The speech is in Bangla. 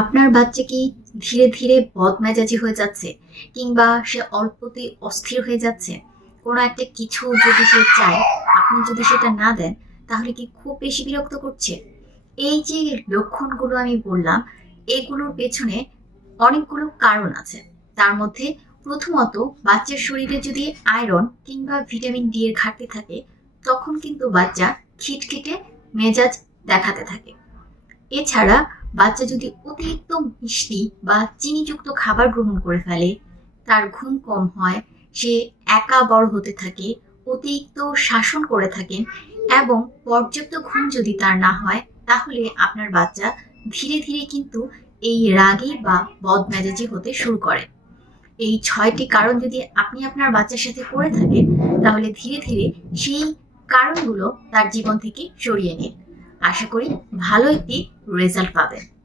আপনার বাচ্চা কি ধীরে ধীরে বদমেজাজি হয়ে যাচ্ছে, কিংবা সে অল্পতেই অস্থির হয়ে যাচ্ছে? কোনো একটা কিছু যদি সে চায়, আপনি যদি সেটা না দেন, তাহলে কি খুব বেশি বিরক্ত করছে? এই যে লক্ষণগুলো আমি বললাম, এগুলোর পেছনে অনেকগুলো কারণ আছে। তার মধ্যে প্রথমত, বাচ্চার শরীরে যদি আয়রন কিংবা ভিটামিন ডি এর ঘাটতি থাকে, তখন কিন্তু বাচ্চা খিটখিটে মেজাজ দেখাতে থাকে। এছাড়া বাচ্চা যদি অতিরিক্ত মিষ্টি বা চিনিযুক্ত খাবার গ্রহণ করে ফেলে, তার ঘুম কম হয়, সে একা বড় হতে থাকে, অতিরিক্ত শাসন করে থাকেন এবং পর্যাপ্ত ঘুম যদি তার না হয়, তাহলে আপনার বাচ্চা ধীরে ধীরে কিন্তু এই রাগী বা বদমেজাজি হতে শুরু করে। এই ছয়টি কারণ যদি আপনি আপনার বাচ্চার সাথে করে থাকেন, তাহলে ধীরে ধীরে সেই কারণগুলো তার জীবন থেকে সরিয়ে নিন। আশা করি ভালো একটি রেজাল্ট পাবেন।